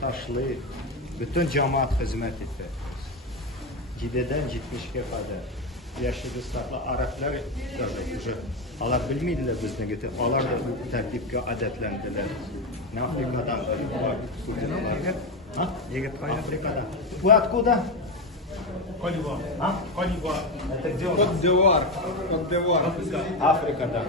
Taşlı bütün cemaat hizmet etti. Cidden 70'e kadar yaşlı ıslahla Araplar уже alar bilmeydiler bizden getir. Alar da bu tertipke adetlendiler. Ne Afrika'dan ha? Yigit Afrika'dan. Bu откуда? Коль-Д'Ивуар. Ha? Коль-Д'Ивуар. Это где? Кот-д'Ивуар. Кот-д'Ивуар. Afrika'dan.